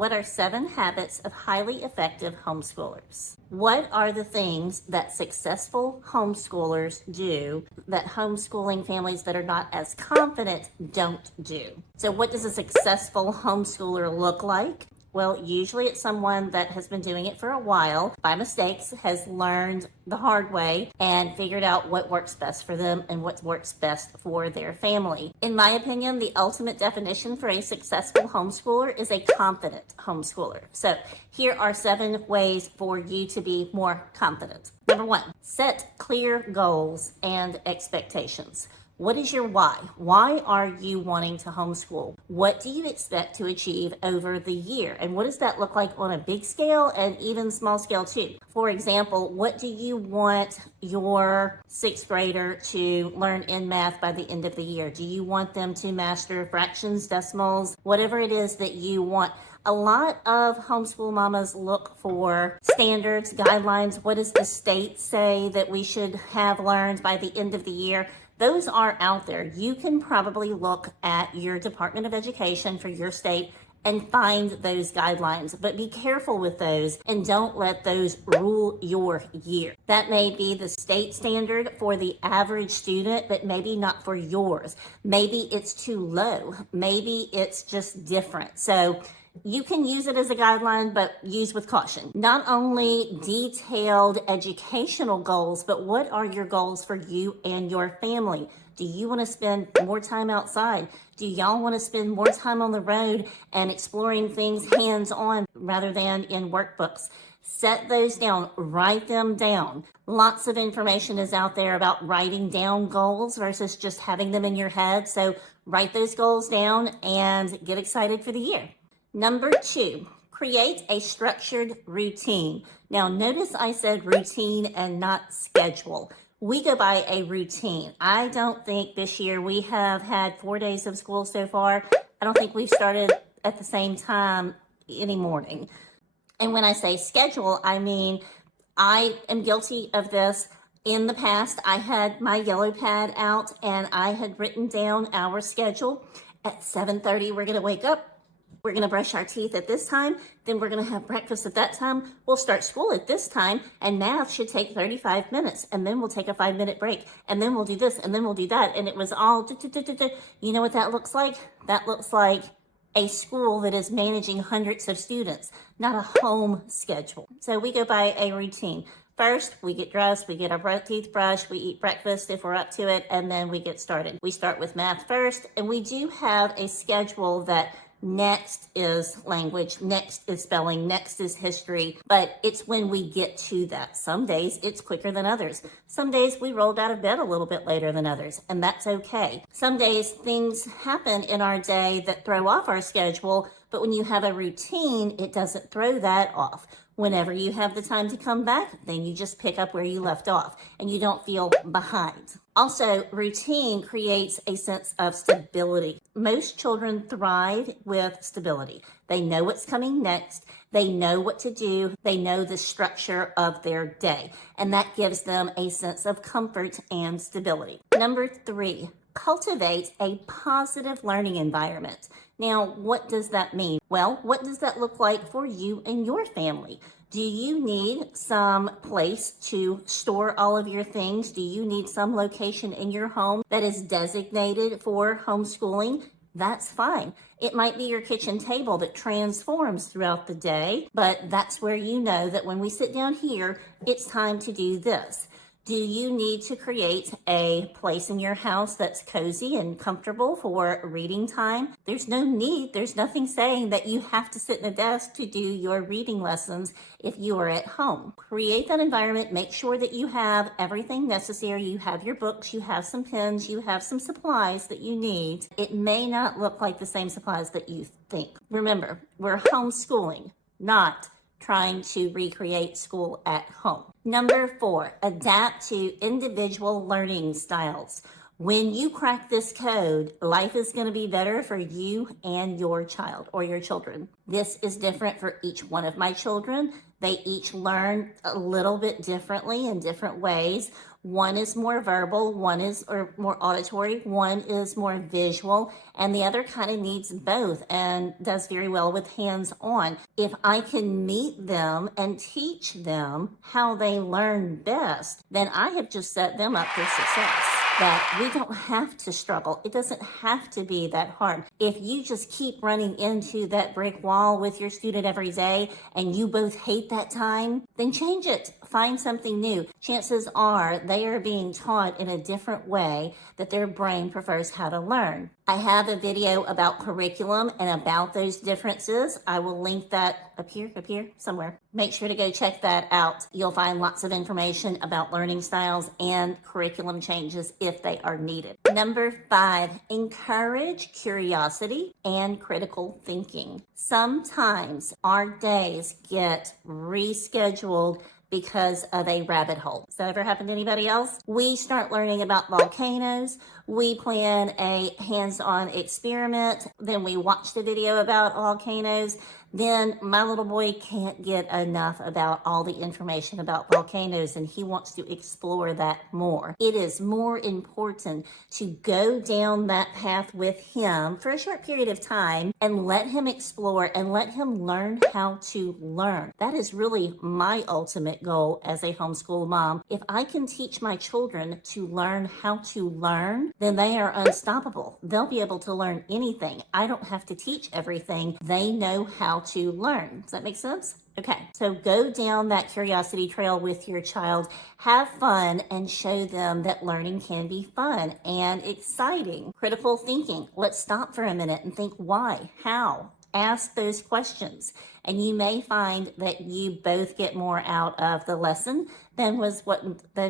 What are 7 habits of highly effective homeschoolers? What are the things that successful homeschoolers do that homeschooling families that are not as confident don't do? So what does a successful homeschooler look like? Well, usually it's someone that has been doing it for a while, by mistakes, has learned the hard way and figured out what works best for them and what works best for their family. In my opinion, the ultimate definition for a successful homeschooler is a confident homeschooler. So here are 7 ways for you to be more confident. Number 1, set clear goals and expectations. What is your why? Why are you wanting to homeschool? What do you expect to achieve over the year? And what does that look like on a big scale and even small scale too? For example, what do you want your 6th grader to learn in math by the end of the year? Do you want them to master fractions, decimals, whatever it is that you want? A lot of homeschool mamas look for standards, guidelines. What does the state say that we should have learned by the end of the year? Those are out there. You can probably look at your Department of Education for your state and find those guidelines, but be careful with those and don't let those rule your year. That may be the state standard for the average student, but maybe not for yours. Maybe it's too low. Maybe it's just different. So you can use it as a guideline, but use with caution. Not only detailed educational goals, but what are your goals for you and your family? Do you want to spend more time outside? Do y'all want to spend more time on the road and exploring things hands-on rather than in workbooks? Set those down, write them down. Lots of information is out there about writing down goals versus just having them in your head. So write those goals down and get excited for the year. Number 2, create a structured routine. Now, notice I said routine and not schedule. We go by a routine. I don't think this year we have had 4 days of school so far. I don't think we've started at the same time any morning. And when I say schedule, I mean, I am guilty of this. In the past, I had my yellow pad out and I had written down our schedule. At 7:30, we're going to wake up. We're going to brush our teeth at this time, then we're going to have breakfast at that time. We'll start school at this time, and math should take 35 minutes, and then we'll take a 5-minute break, and then we'll do this, and then we'll do that, and it was all, you know what that looks like? That looks like a school that is managing hundreds of students, not a home schedule. So we go by a routine. First, we get dressed, we get our teeth brushed, we eat breakfast if we're up to it, and then we get started. We start with math first, and we do have a schedule that next is language, next is spelling, next is history, but it's when we get to that. Some days it's quicker than others. Some days we rolled out of bed a little bit later than others, and that's okay. Some days things happen in our day that throw off our schedule, but when you have a routine, it doesn't throw that off. Whenever you have the time to come back, then you just pick up where you left off and you don't feel behind. Also, routine creates a sense of stability. Most children thrive with stability. They know what's coming next. They know what to do. They know the structure of their day, and that gives them a sense of comfort and stability. Number 3, cultivate a positive learning environment. Now, what does that mean? Well, what does that look like for you and your family? Do you need some place to store all of your things? Do you need some location in your home that is designated for homeschooling? That's fine. It might be your kitchen table that transforms throughout the day, but that's where you know that when we sit down here, it's time to do this. Do you need to create a place in your house that's cozy and comfortable for reading time? There's no need, there's nothing saying that you have to sit in a desk to do your reading lessons if you are at home. Create that environment, make sure that you have everything necessary. You have your books, you have some pens, you have some supplies that you need. It may not look like the same supplies that you think. Remember, we're homeschooling, not trying to recreate school at home. Number 4, adapt to individual learning styles. When you crack this code, life is going to be better for you and your child or your children. This is different for each one of my children. They each learn a little bit differently in different ways. One is more verbal, one is or more auditory, one is more visual, and the other kind of needs both and does very well with hands-on. If I can meet them and teach them how they learn best, then I have just set them up for success. That we don't have to struggle. It doesn't have to be that hard. If you just keep running into that brick wall with your student every day and you both hate that time, then change it. Find something new. Chances are they are being taught in a different way that their brain prefers how to learn. I have a video about curriculum and about those differences. I will link that up here, somewhere. Make sure to go check that out. You'll find lots of information about learning styles and curriculum changes if they are needed. Number 5, encourage curiosity and critical thinking. Sometimes our days get rescheduled because of a rabbit hole. Has that ever happened to anybody else? We start learning about volcanoes. We plan a hands-on experiment. Then we watch the video about volcanoes. Then my little boy can't get enough about all the information about volcanoes and he wants to explore that more. It is more important to go down that path with him for a short period of time and let him explore and let him learn how to learn. That is really my ultimate goal as a homeschool mom. If I can teach my children to learn how to learn, then they are unstoppable. They'll be able to learn anything. I don't have to teach everything. They know how to learn. Does that make sense? Okay, so go down that curiosity trail with your child, have fun, and show them that learning can be fun and exciting. Critical thinking. Let's stop for a minute and think why, how. Ask those questions, and you may find that you both get more out of the lesson than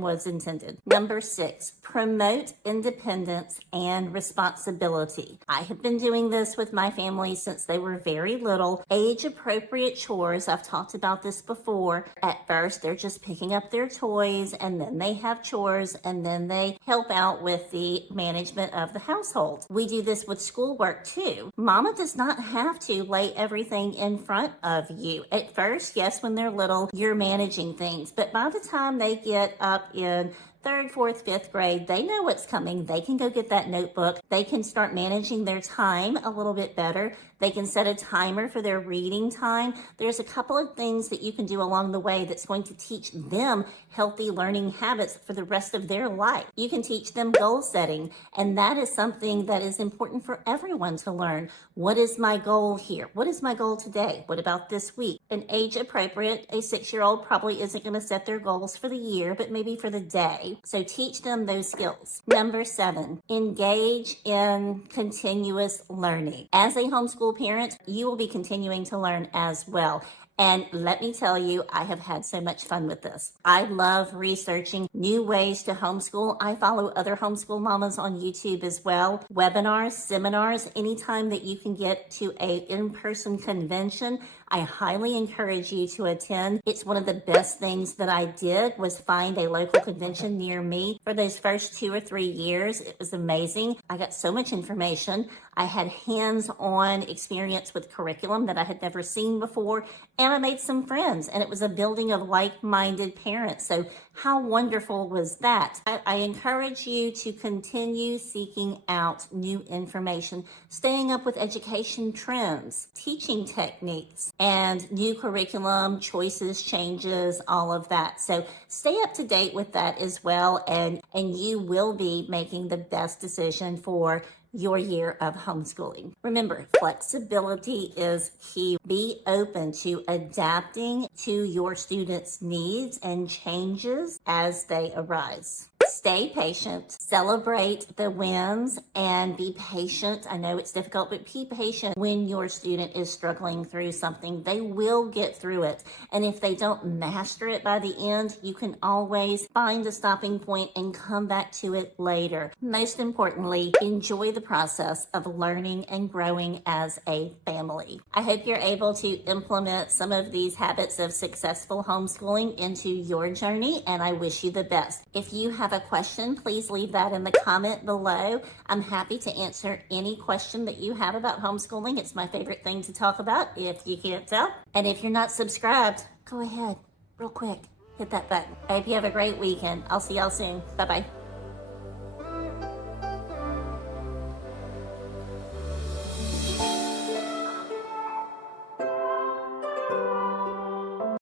was intended. Number 6, promote independence and responsibility. I have been doing this with my family since they were very little. Age-appropriate chores, I've talked about this before. At first, they're just picking up their toys, and then they have chores, and then they help out with the management of the household. We do this with schoolwork too. Mama does not have to lay everything in front of you. At first, yes, when they're little, you're managing things, but by the time they get up in 3rd, 4th, 5th grade, they know what's coming. They can go get that notebook. They can start managing their time a little bit better. They can set a timer for their reading time. There's a couple of things that you can do along the way that's going to teach them healthy learning habits for the rest of their life. You can teach them goal setting, and that is something that is important for everyone to learn. What is my goal here? What is my goal today? What about this week? An age appropriate, a 6-year-old probably isn't going to set their goals for the year, but maybe for the day. So teach them those skills. Number 7, engage in continuous learning. As a homeschool parent, you will be continuing to learn as well. And let me tell you, I have had so much fun with this. I love researching new ways to homeschool. I follow other homeschool mamas on YouTube as well. Webinars, seminars, anytime that you can get to a in-person convention, I highly encourage you to attend. It's one of the best things that I did was find a local convention near me for those first 2 or 3 years. It was amazing. I got so much information. I had hands-on experience with curriculum that I had never seen before, and I made some friends, and it was a building of like-minded parents. So how wonderful was that? I encourage you to continue seeking out new information, staying up with education trends, teaching techniques, and new curriculum choices, changes, all of that. So stay up to date with that as well, and you will be making the best decision for your year of homeschooling. Remember, flexibility is key. Be open to adapting to your students' needs and changes as they arise. Stay patient, celebrate the wins, and be patient. I know it's difficult, but be patient when your student is struggling through something. They will get through it. And if they don't master it by the end, you can always find a stopping point and come back to it later. Most importantly, enjoy the process of learning and growing as a family. I hope you're able to implement some of these habits of successful homeschooling into your journey, and I wish you the best. If you have a question, please leave that in the comment below. I'm happy to answer any question that you have about homeschooling. It's my favorite thing to talk about, if you can't tell. And if you're not subscribed, go ahead, real quick, hit that button. I hope you have a great weekend. I'll see y'all soon. Bye-bye.